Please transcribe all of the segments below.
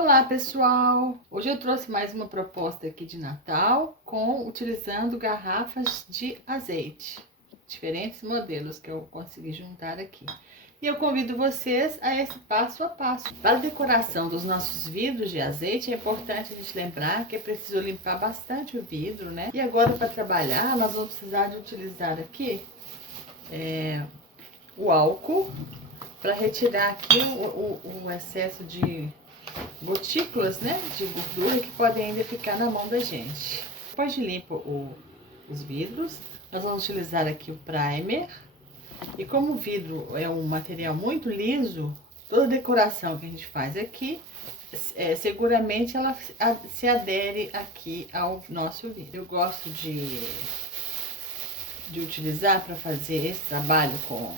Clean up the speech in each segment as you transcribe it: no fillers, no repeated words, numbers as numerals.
Olá pessoal! Hoje eu trouxe mais uma proposta aqui de Natal utilizando garrafas de azeite, diferentes modelos que eu consegui juntar aqui. E eu convido vocês a esse passo a passo. Para a decoração dos nossos vidros de azeite é importante a gente lembrar que é preciso limpar bastante o vidro, né? E agora para trabalhar nós vamos precisar de utilizar aqui o álcool para retirar aqui o excesso de gotículas, né, de gordura que podem ainda ficar na mão da gente. Depois de limpo os vidros, nós vamos utilizar aqui o primer. E como o vidro é um material muito liso, toda a decoração que a gente faz aqui, seguramente ela se adere aqui ao nosso vidro. Eu gosto de utilizar para fazer esse trabalho com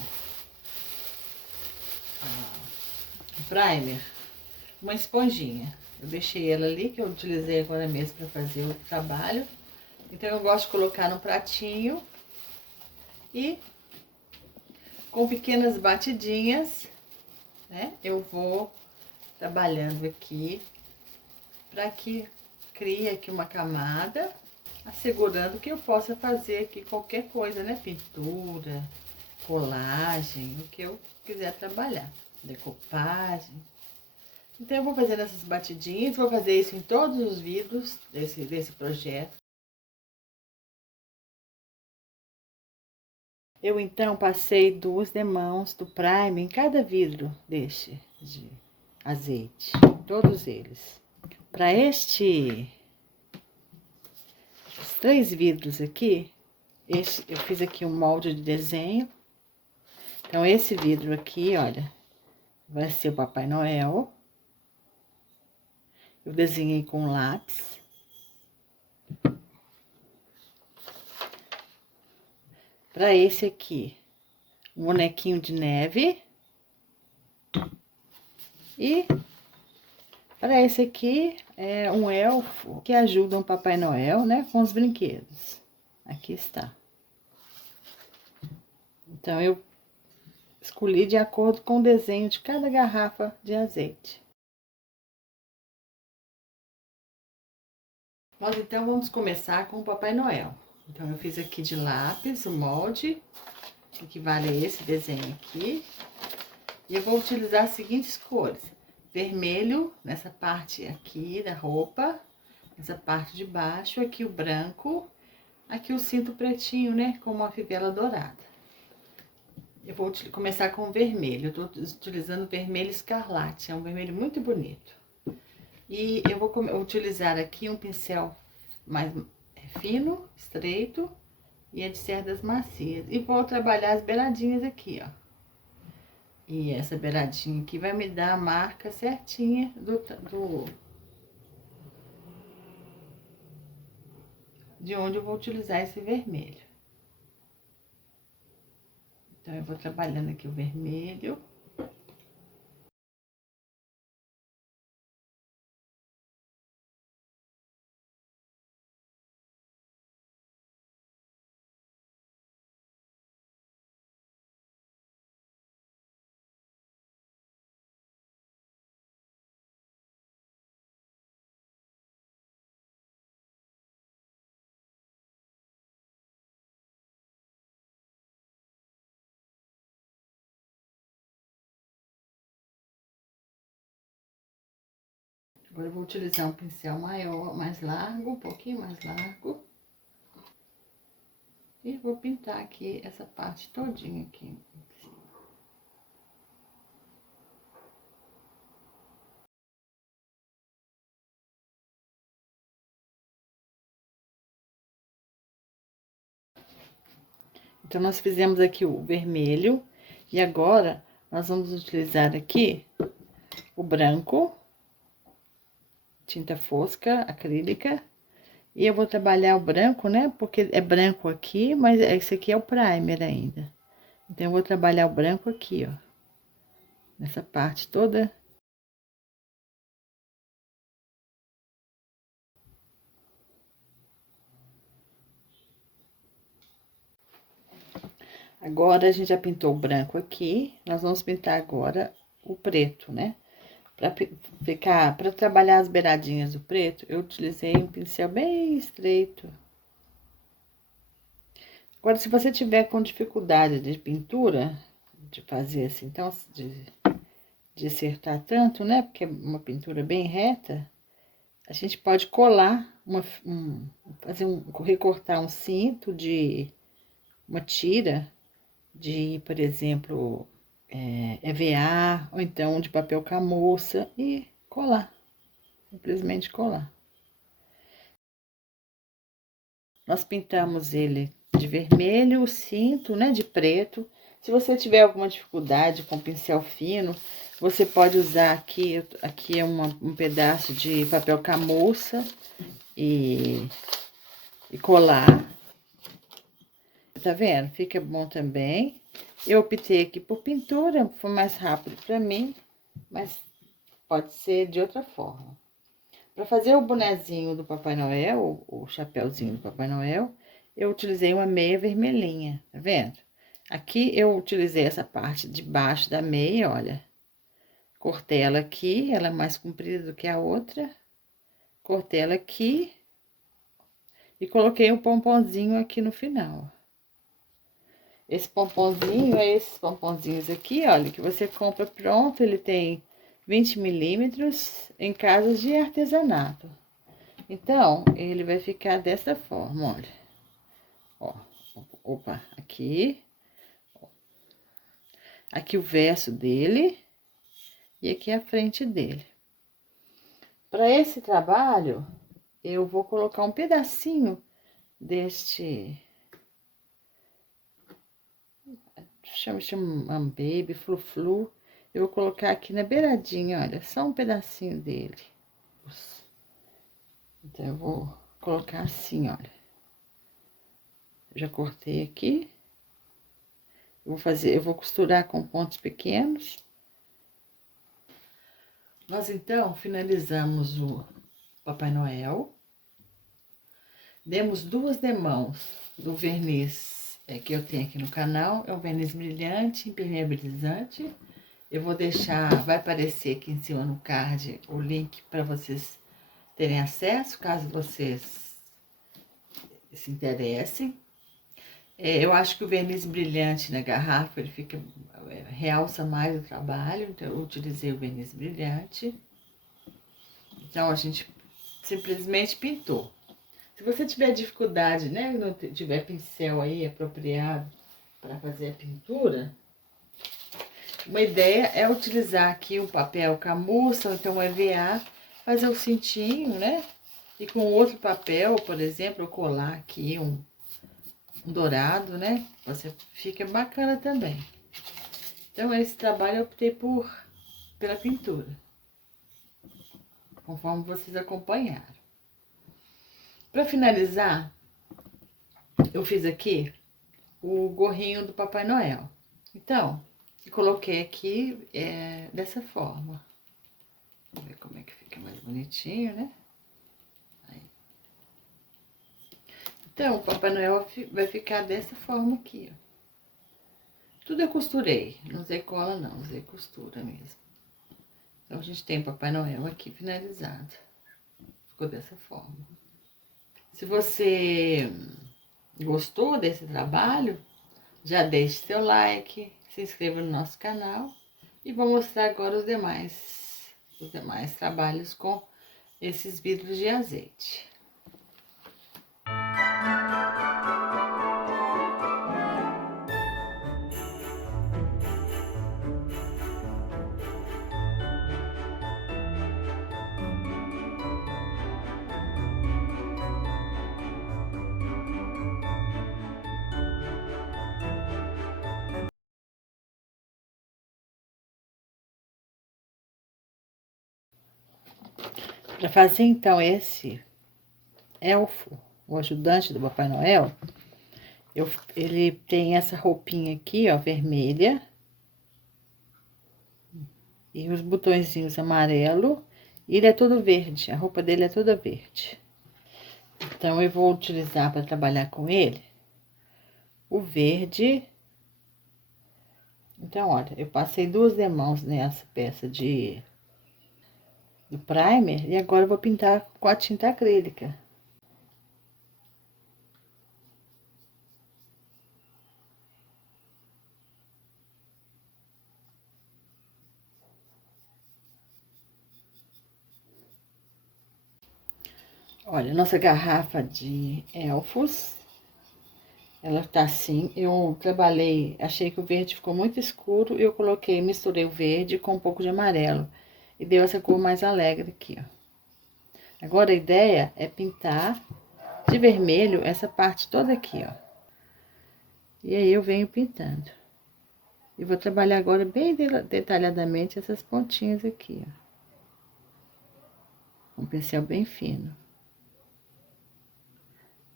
o primer, uma esponjinha. Eu deixei ela ali, que eu utilizei agora mesmo para fazer o trabalho. Então eu gosto de colocar no pratinho e com pequenas batidinhas, né, eu vou trabalhando aqui para que crie aqui uma camada, assegurando que eu possa fazer aqui qualquer coisa, né, pintura, colagem, o que eu quiser trabalhar, decopagem. Então eu vou fazendo essas batidinhas, vou fazer isso em todos os vidros desse projeto. Eu então passei 2 demãos do primer em cada vidro deste de azeite, todos eles. Para os 3 vidros aqui, eu fiz aqui um molde de desenho. Então esse vidro aqui, olha, vai ser o Papai Noel. Eu desenhei com lápis. Para esse aqui, um bonequinho de neve. E para esse aqui, é um elfo que ajuda o Papai Noel, né, com os brinquedos. Aqui está. Então, eu escolhi de acordo com o desenho de cada garrafa de azeite. Nós, então, vamos começar com o Papai Noel. Então, eu fiz aqui de lápis o molde, que equivale a esse desenho aqui. E eu vou utilizar as seguintes cores: vermelho nessa parte aqui da roupa, nessa parte de baixo, aqui o branco, aqui o cinto pretinho, né, com uma fivela dourada. Eu vou começar com o vermelho. Eu tô utilizando vermelho escarlate, é um vermelho muito bonito. E eu vou utilizar aqui um pincel mais fino, estreito, e é de cerdas macias. E vou trabalhar as beiradinhas aqui, ó. E essa beiradinha aqui vai me dar a marca certinha de onde eu vou utilizar esse vermelho. Então, eu vou trabalhando aqui o vermelho. Agora eu vou utilizar um pincel maior, mais largo, um pouquinho mais largo. E vou pintar aqui essa parte todinha aqui. Então, nós fizemos aqui o vermelho. E agora, nós vamos utilizar aqui o branco, tinta fosca, acrílica. E eu vou trabalhar o branco, né? Porque é branco aqui, mas esse aqui é o primer ainda. Então, eu vou trabalhar o branco aqui, ó. Nessa parte toda. Agora, a gente já pintou o branco aqui. Nós vamos pintar agora o preto, né? Para trabalhar as beiradinhas do preto, eu utilizei um pincel bem estreito. Agora, se você tiver com dificuldade de pintura, de fazer assim, então, de acertar tanto, né? Porque é uma pintura bem reta, a gente pode colar, recortar um cinto de uma tira de, por exemplo, EVA, ou então de papel camurça e colar, simplesmente colar. Nós pintamos ele de vermelho, o cinto, né, de preto. Se você tiver alguma dificuldade com pincel fino, você pode usar aqui é um pedaço de papel camurça e colar. Tá vendo? Fica bom também. Eu optei aqui por pintura, foi mais rápido para mim, mas pode ser de outra forma. Para fazer o bonezinho do Papai Noel, o chapéuzinho do Papai Noel, eu utilizei uma meia vermelhinha, tá vendo? Aqui eu utilizei essa parte de baixo da meia, olha. Cortei ela aqui, ela é mais comprida do que a outra. Cortei ela aqui e coloquei um pomponzinho aqui no final. Esse pomponzinho é esses pomponzinhos aqui, olha, que você compra pronto, ele tem 20 milímetros em casas de artesanato. Então, ele vai ficar dessa forma, olha. Ó, opa, aqui. Aqui o verso dele e aqui a frente dele. Para esse trabalho, eu vou colocar um pedacinho deste... chama Baby Flu-Flu. Eu vou colocar aqui na beiradinha, olha, só um pedacinho dele. Então, eu vou colocar assim, olha. Já cortei aqui. Eu vou costurar com pontos pequenos. Nós, então, finalizamos o Papai Noel. Demos 2 demãos do verniz que eu tenho aqui no canal. É um verniz brilhante, impermeabilizante. Eu vou deixar, vai aparecer aqui em cima no card o link para vocês terem acesso, caso vocês se interessem. Eu acho que o verniz brilhante na garrafa, ele realça mais o trabalho, então eu utilizei o verniz brilhante. Então, a gente simplesmente pintou. Se você tiver dificuldade, né, não tiver pincel aí apropriado para fazer a pintura, uma ideia é utilizar aqui o papel camurça, ou então o EVA, fazer o cintinho, né? E com outro papel, por exemplo, eu colar aqui um dourado, né? Fica bacana também. Então, esse trabalho eu optei pela pintura, conforme vocês acompanharam. Para finalizar, eu fiz aqui o gorrinho do Papai Noel. Então, eu coloquei aqui dessa forma. Vamos ver como é que fica mais bonitinho, né? Aí. Então, o Papai Noel vai ficar dessa forma aqui, ó. Tudo eu costurei, não usei cola não, usei costura mesmo. Então, a gente tem o Papai Noel aqui finalizado. Ficou dessa forma. Se você gostou desse trabalho, já deixe seu like, se inscreva no nosso canal e vou mostrar agora os demais trabalhos com esses vidros de azeite. Para fazer então esse elfo, o ajudante do Papai Noel, ele tem essa roupinha aqui, ó, vermelha. E os botõezinhos amarelo. E ele é todo verde, a roupa dele é toda verde. Então, eu vou utilizar para trabalhar com ele o verde. Então, olha, eu passei 2 demãos nessa peça de do primer. E agora eu vou pintar com a tinta acrílica. Olha, nossa garrafa de elfos, ela tá assim. Eu trabalhei, achei que o verde ficou muito escuro, eu coloquei, misturei o verde com um pouco de amarelo. E deu essa cor mais alegre aqui, ó. Agora a ideia é pintar de vermelho essa parte toda aqui, ó. E aí eu venho pintando. E vou trabalhar agora bem detalhadamente essas pontinhas aqui, ó. Com um pincel bem fino.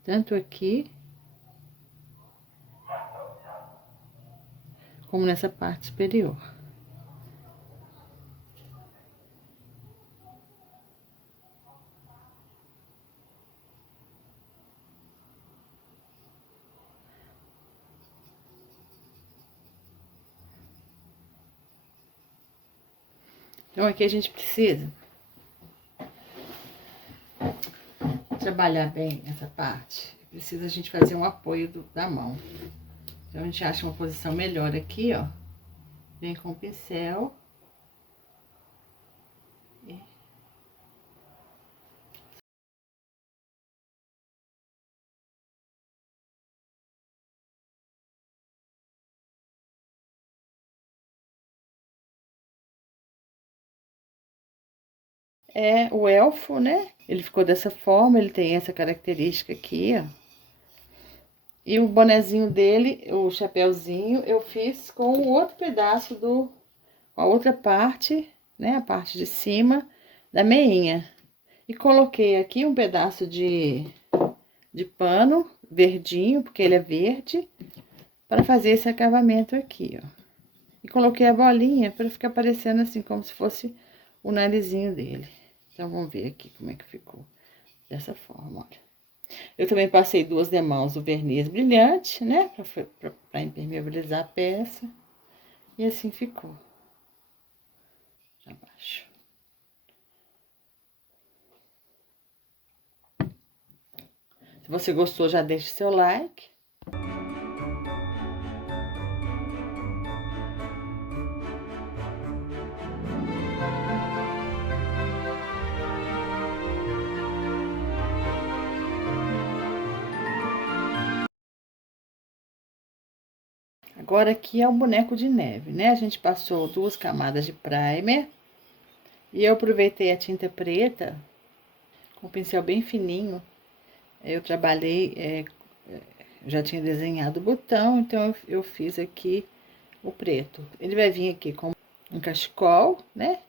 Tanto aqui, como nessa parte superior. Então, aqui a gente precisa trabalhar bem essa parte. Precisa a gente fazer um apoio da mão. Então, a gente acha uma posição melhor aqui, ó. Vem com o pincel. É o elfo, né? Ele ficou dessa forma, ele tem essa característica aqui, ó. E o bonezinho dele, o chapéuzinho, eu fiz com o outro pedaço com a outra parte, né? A parte de cima da meinha. E coloquei aqui um pedaço de pano verdinho, porque ele é verde, para fazer esse acabamento aqui, ó. E coloquei a bolinha para ficar parecendo assim, como se fosse o narizinho dele. Então, vamos ver aqui como é que ficou. Dessa forma, olha. Eu também passei 2 demãos do verniz brilhante, né? Pra impermeabilizar a peça. E assim ficou. Já baixo. Se você gostou, já deixe seu like. Agora, aqui é o boneco de neve, né? A gente passou 2 camadas de primer. E eu aproveitei a tinta preta, com o pincel bem fininho. Eu trabalhei, já tinha desenhado o botão, então eu fiz aqui o preto. Ele vai vir aqui com um cachecol, né?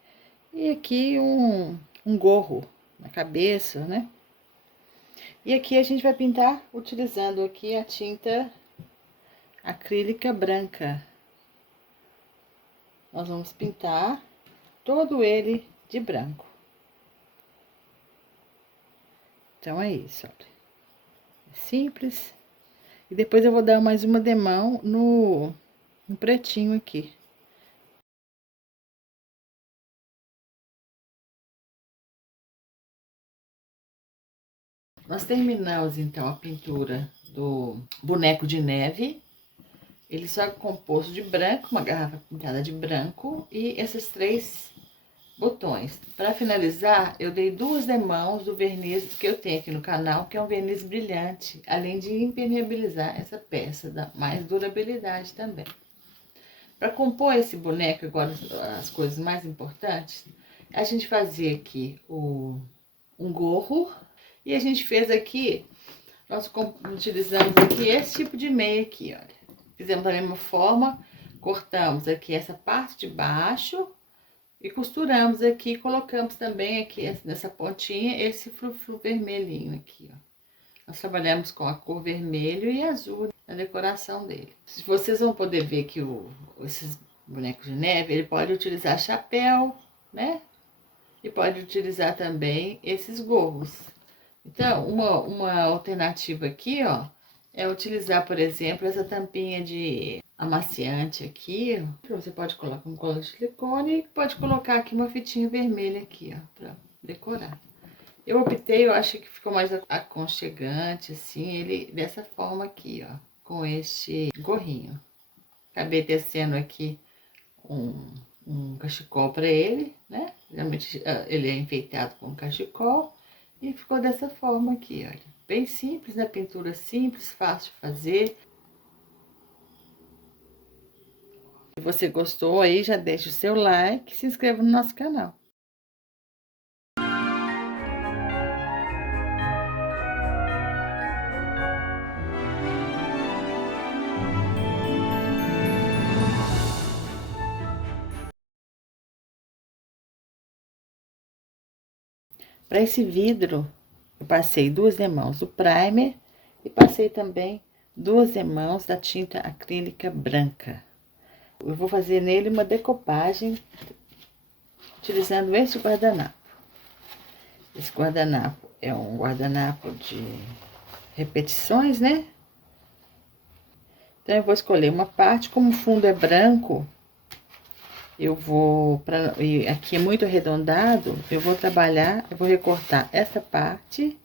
E aqui um gorro na cabeça, né? E aqui a gente vai pintar utilizando aqui a tinta acrílica branca. Nós vamos pintar todo ele de branco. Então, é isso, olha. Simples. E depois eu vou dar mais uma demão no pretinho aqui. Nós terminamos, então, a pintura do boneco de neve. Ele só é composto de branco, uma garrafa pintada de branco e esses 3 botões. Para finalizar, eu dei 2 demãos do verniz que eu tenho aqui no canal, que é um verniz brilhante, além de impermeabilizar essa peça, dá mais durabilidade também. Para compor esse boneco, agora as coisas mais importantes, a gente fazia aqui um gorro e a gente fez aqui, nós utilizamos aqui esse tipo de meia aqui, olha. Fizemos da mesma forma, cortamos aqui essa parte de baixo e costuramos aqui, colocamos também aqui nessa pontinha esse frufru vermelhinho aqui, ó. Nós trabalhamos com a cor vermelho e azul na decoração dele. Vocês vão poder ver que esses bonecos de neve, ele pode utilizar chapéu, né? E pode utilizar também esses gorros. Então, uma alternativa aqui, ó, é utilizar, por exemplo, essa tampinha de amaciante aqui, ó. Você pode colocar um cola de silicone e pode colocar aqui uma fitinha vermelha aqui, ó, pra decorar. Eu optei, eu acho que ficou mais aconchegante, assim, ele dessa forma aqui, ó, com este gorrinho. Acabei tecendo aqui um cachecol para ele, né? Geralmente ele é enfeitado com cachecol e ficou dessa forma aqui, olha. Bem simples, né? Pintura simples, fácil de fazer. Se você gostou aí, já deixa o seu like e se inscreva no nosso canal. Para esse vidro, eu passei 2 demãos do primer e passei também 2 demãos da tinta acrílica branca. Eu vou fazer nele uma decopagem utilizando esse guardanapo. Esse guardanapo é um guardanapo de repetições, né? Então, eu vou escolher uma parte, como o fundo é branco, e aqui é muito arredondado, eu vou trabalhar, eu vou recortar essa parte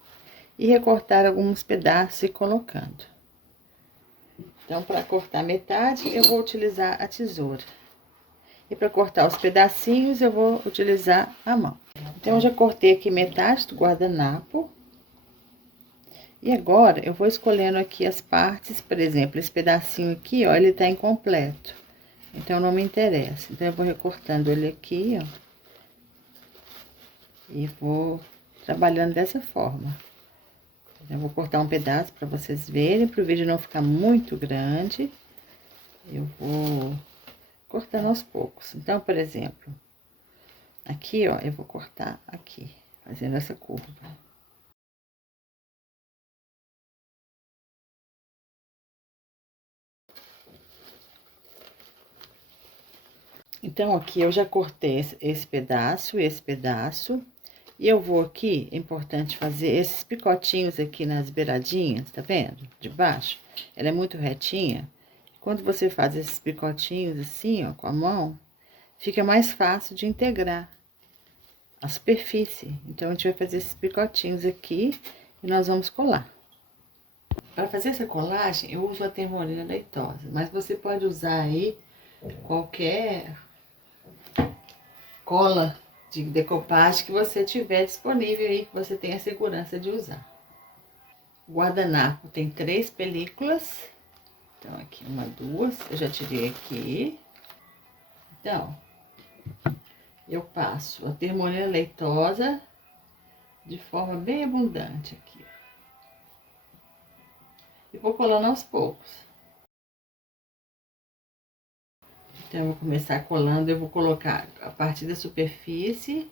e recortar alguns pedaços e colocando. Então, para cortar metade, eu vou utilizar a tesoura. E para cortar os pedacinhos, eu vou utilizar a mão. Então, eu já cortei aqui metade do guardanapo. E agora, eu vou escolhendo aqui as partes, por exemplo, esse pedacinho aqui, ó, ele tá incompleto. Então, não me interessa. Então, eu vou recortando ele aqui, ó. E vou trabalhando dessa forma. Eu vou cortar um pedaço para vocês verem, para o vídeo não ficar muito grande. Eu vou cortando aos poucos. Então, por exemplo, aqui, ó, eu vou cortar aqui, fazendo essa curva. Então, aqui eu já cortei esse pedaço, e eu vou aqui, é importante fazer esses picotinhos aqui nas beiradinhas, tá vendo? De baixo, ela é muito retinha. Quando você faz esses picotinhos assim, ó, com a mão, fica mais fácil de integrar a superfície. Então, a gente vai fazer esses picotinhos aqui e nós vamos colar. Para fazer essa colagem, eu uso a termolina leitosa, mas você pode usar aí qualquer cola de decopagem que você tiver disponível aí, que você tenha segurança de usar. O guardanapo tem 3 películas. Então, aqui uma, 2, eu já tirei aqui. Então, eu passo a termolina leitosa de forma bem abundante aqui. E vou colando aos poucos. Então, eu vou começar colando, eu vou colocar a partir da superfície.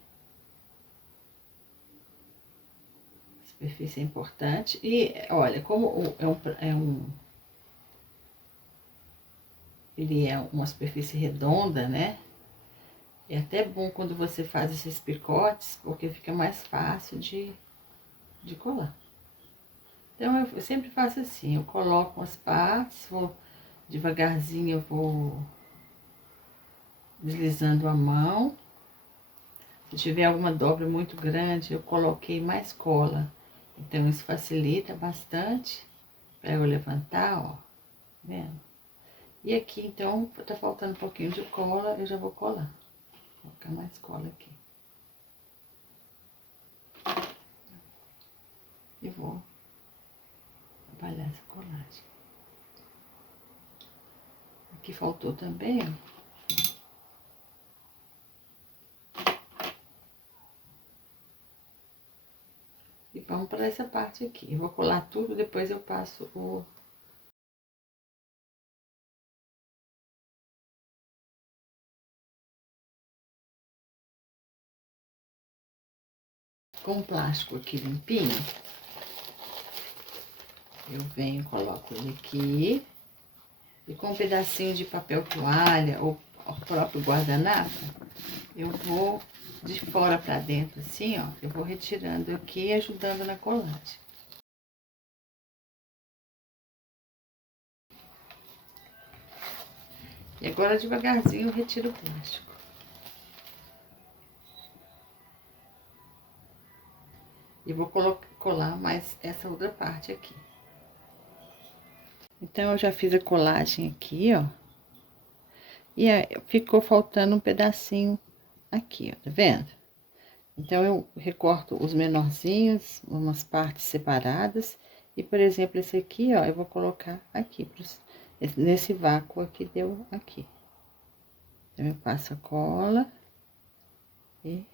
A superfície é importante. E, olha, como ele é uma superfície redonda, né? É até bom quando você faz esses picotes, porque fica mais fácil de colar. Então, eu sempre faço assim, eu coloco as partes, vou devagarzinho, eu vou deslizando a mão. Se tiver alguma dobra muito grande, eu coloquei mais cola. Então, isso facilita bastante para eu levantar, ó, vendo? E aqui, então, tá faltando um pouquinho de cola, eu já vou colar. Vou colocar mais cola aqui. E vou trabalhar essa colagem. Aqui faltou também, ó. E vamos para essa parte aqui. Eu vou colar tudo, depois eu passo o... Com plástico aqui limpinho, eu venho, coloco ele aqui. E com um pedacinho de papel toalha ou o próprio guardanapo, eu vou de fora para dentro, assim, ó. Eu vou retirando aqui e ajudando na colagem. E agora, devagarzinho, eu retiro o plástico. E vou colar mais essa outra parte aqui. Então, eu já fiz a colagem aqui, ó. E aí, ficou faltando um pedacinho aqui, ó, tá vendo? Então, eu recorto os menorzinhos, umas partes separadas. E, por exemplo, esse aqui, ó, eu vou colocar aqui, nesse vácuo aqui, deu aqui. Então, eu passo a cola e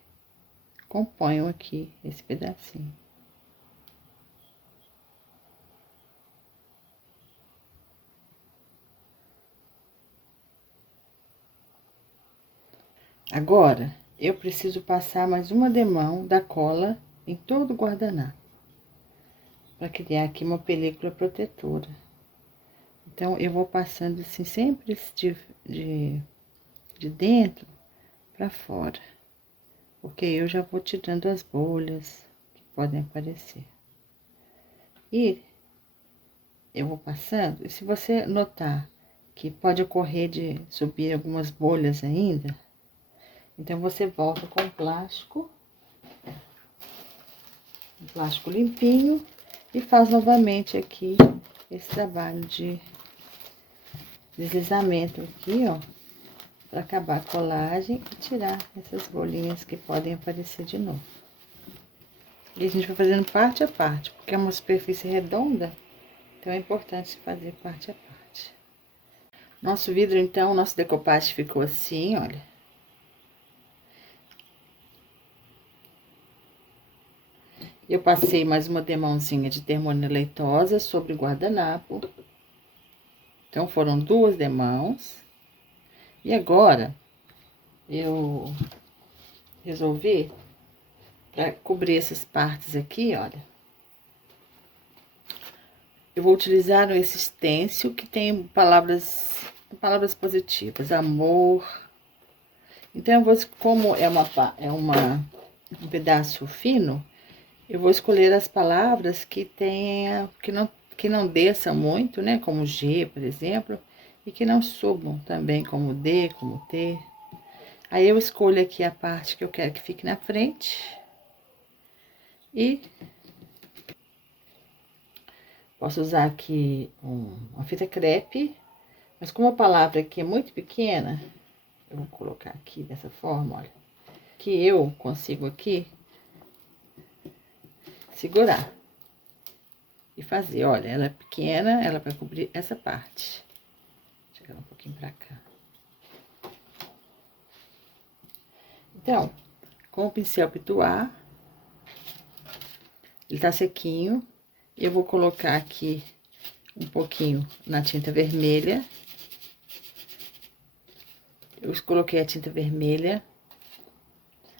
componho aqui esse pedacinho. Agora, eu preciso passar mais uma demão da cola em todo o guardanapo, para criar aqui uma película protetora. Então, eu vou passando assim, sempre de dentro para fora, porque eu já vou tirando as bolhas que podem aparecer. E eu vou passando, e se você notar que pode ocorrer de subir algumas bolhas ainda, então, você volta com o plástico, um plástico limpinho, e faz novamente aqui esse trabalho de deslizamento aqui, ó, para acabar a colagem e tirar essas bolinhas que podem aparecer de novo. E a gente vai fazendo parte a parte, porque é uma superfície redonda, então é importante fazer parte a parte. Nosso vidro, então, nosso decopagem ficou assim, olha. Eu passei mais uma demãozinha de termônio leitosa sobre o guardanapo. Então, foram 2 demãos. E agora, eu resolvi, para cobrir essas partes aqui, olha. Eu vou utilizar esse stencil que tem palavras positivas, amor. Então, eu vou, como é um pedaço fino, eu vou escolher as palavras que tenha, que não desçam muito, né? Como G, por exemplo, e que não subam também, como D, como T. Aí, eu escolho aqui a parte que eu quero que fique na frente. E posso usar aqui uma fita crepe, mas como a palavra aqui é muito pequena, eu vou colocar aqui dessa forma, olha. Que eu consigo aqui segurar e fazer. Olha, ela é pequena, ela vai cobrir essa parte. Deixa eu chegar um pouquinho pra cá. Então, com o pincel Pituá, ele tá sequinho, eu vou colocar aqui um pouquinho na tinta vermelha. Eu coloquei a tinta vermelha,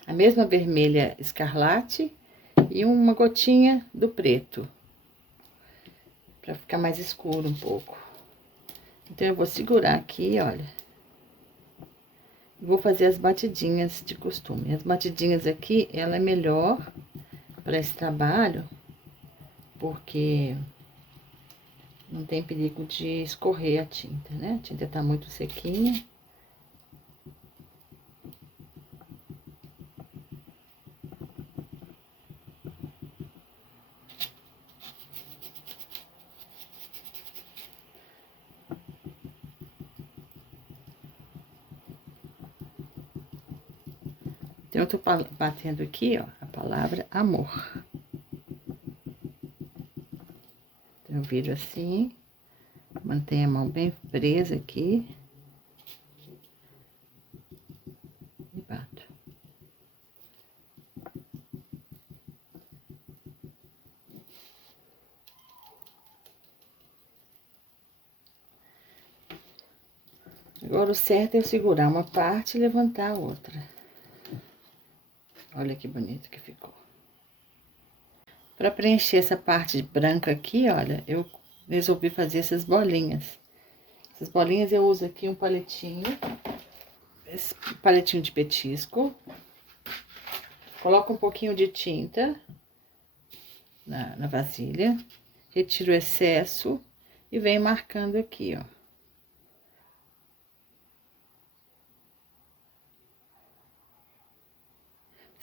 a mesma vermelha escarlate e uma gotinha do preto, para ficar mais escuro um pouco. Então, eu vou segurar aqui, olha. Vou fazer as batidinhas de costume. As batidinhas aqui, ela é melhor para esse trabalho, porque não tem perigo de escorrer a tinta, né? A tinta tá muito sequinha. Então, eu tô batendo aqui, ó, a palavra amor. Então, eu viro assim, mantenho a mão bem presa aqui. E bato. Agora, o certo é eu segurar uma parte e levantar a outra. Olha que bonito que ficou. Para preencher essa parte branca aqui, olha, eu resolvi fazer essas bolinhas. Essas bolinhas eu uso aqui um palitinho, esse palitinho de petisco. Coloco um pouquinho de tinta na vasilha, retiro o excesso e venho marcando aqui, ó.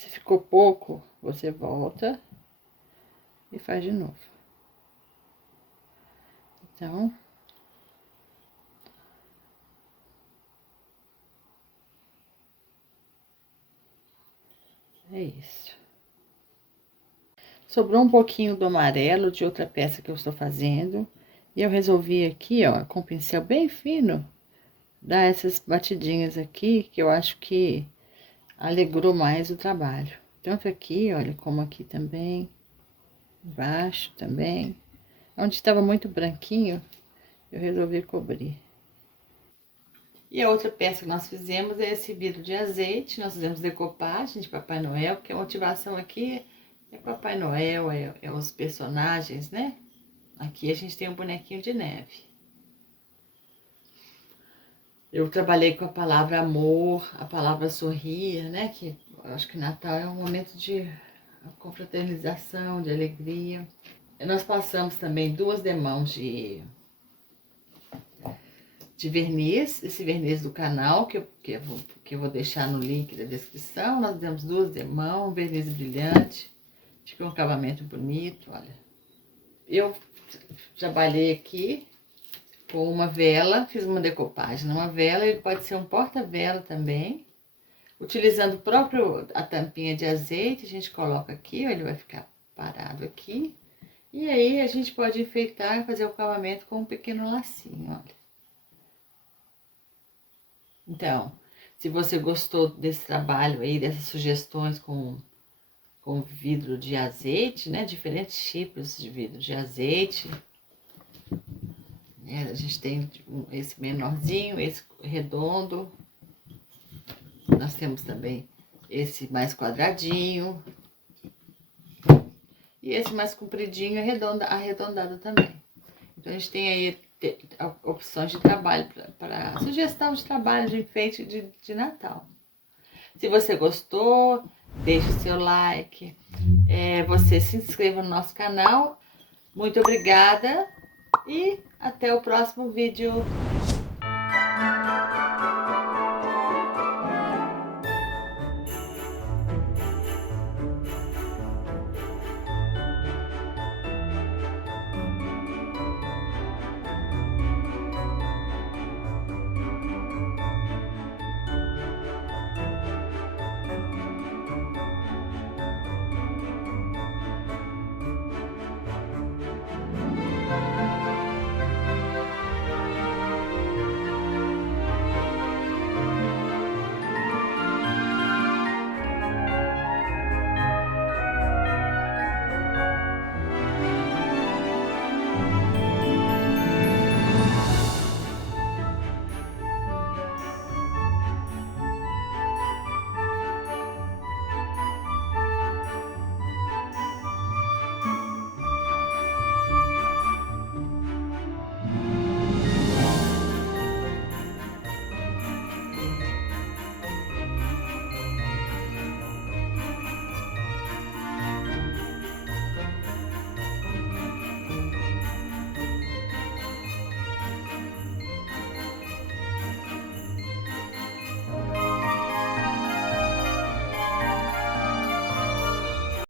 Se ficou pouco, você volta e faz de novo. Então, é isso. Sobrou um pouquinho do amarelo de outra peça que eu estou fazendo. E eu resolvi aqui, ó, com o pincel bem fino, dar essas batidinhas aqui, que eu acho que alegrou mais o trabalho. Tanto aqui, olha, como aqui também. Embaixo também. Onde estava muito branquinho, eu resolvi cobrir. E a outra peça que nós fizemos é esse vidro de azeite. Nós fizemos decopagem de Papai Noel, porque a motivação aqui é Papai Noel, é os personagens, né? Aqui a gente tem um bonequinho de neve. Eu trabalhei com a palavra amor, a palavra sorria, né? Que eu acho que Natal é um momento de confraternização, de alegria. E nós passamos também 2 demãos de verniz, esse verniz do canal, que eu vou deixar no link da descrição. Nós demos 2 demãos, verniz brilhante, ficou um acabamento bonito, olha. Eu trabalhei aqui com uma vela, fiz uma decopagem numa vela, ele pode ser um porta-vela também. Utilizando a tampinha de azeite, a gente coloca aqui, ó, ele vai ficar parado aqui. E aí a gente pode enfeitar, fazer o acabamento com um pequeno lacinho, olha. Então, se você gostou desse trabalho aí, dessas sugestões com vidro de azeite, né? Diferentes tipos de vidro de azeite. A gente tem esse menorzinho, esse redondo. Nós temos também esse mais quadradinho. E esse mais compridinho, arredondado também. Então, a gente tem aí opções de trabalho, para sugestão de trabalho de enfeite de Natal. Se você gostou, deixe o seu like. Você se inscreva no nosso canal. Muito obrigada e até o próximo vídeo.